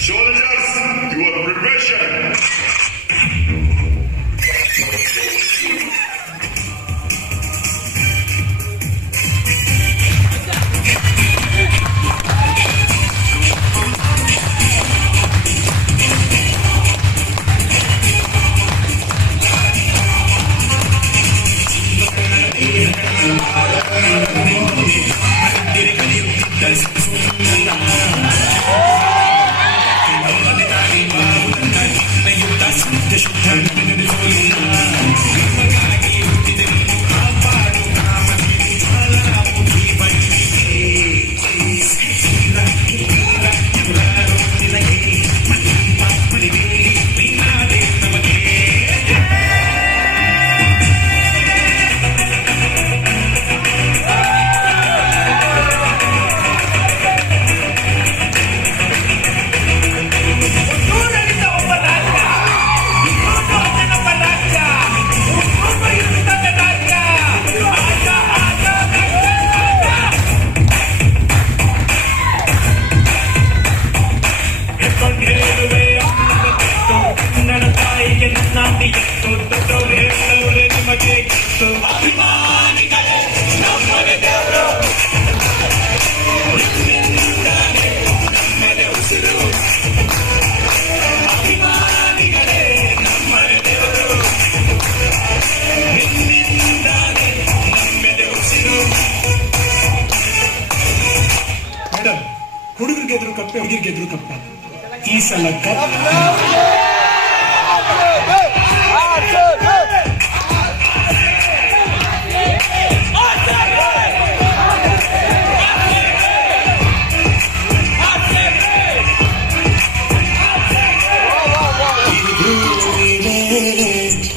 Soldiers, your preparation. ಹುಡುಗರು ಗೆದ್ರು ಕಪ್ಪೆ, ಹುಡುಗಿರು ಗೆದ್ರು ಕಪ್ಪೆ. ಈ ಸಲ ಕಪ್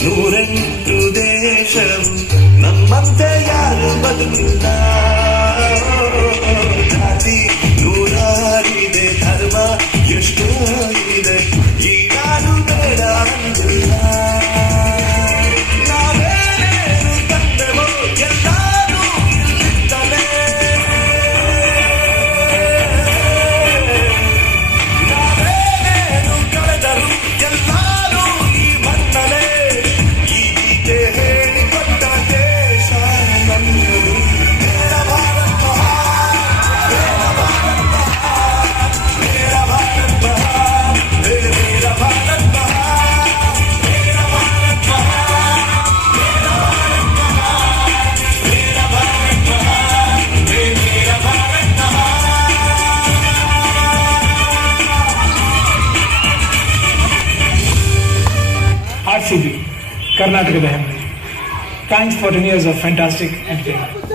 ನೂರೆಂಟು ದೇಶವು ನಮ್ಮಂತೆ ಯಾರು ಬದುಕಿಲ್ಲ. ಜಾತಿ ನೂರಾರಿದೆ, ಧರ್ಮ ಎಷ್ಟು ಇದೆ, ಈ ನಾಡು ಬೇಡ ಅಂದಿಲ್ಲ. ನಾವೇನೇನು ತಂದೆವೋ ಎಲ್ಲರೂ ಇಲ್ಲಿದ್ದಲೇ, ನಾವೇನೇನು ಕಳೆದರು ಎಲ್ಲರೂ ಈ ಮನ್ನಲೇ. ಈ ಗೀತೆ ಹೇಳಿಕೊಟ್ಟ ದೇಶ ನನ್ನದು. ಮೇರಾ ಭಾರತ್ ಮಹಾನ್, ಮೇರಾ ಭಾರತ್ ಮಹಾನ್, ಮೇರಾ ಭಾರತ್ ಮಹಾನ್, ಮೇರಾ ಭಾರತ್ ಮಹಾನ್, ಮೇರಾ ಭಾರತ್ ಮಹಾನ್, ಮೇರಾ ಭಾರತ್ ಮಹಾನ್, ಮೇರಾ ಭಾರತ್ ಮಹಾನ್, ಮೇರಾ ಭಾರತ್ ಮಹಾನ್. RCB, ಕರ್ನಾಟಕದ ಹೆಮ್ಮೆ. Thanks for 10 years of fantastic entertainment.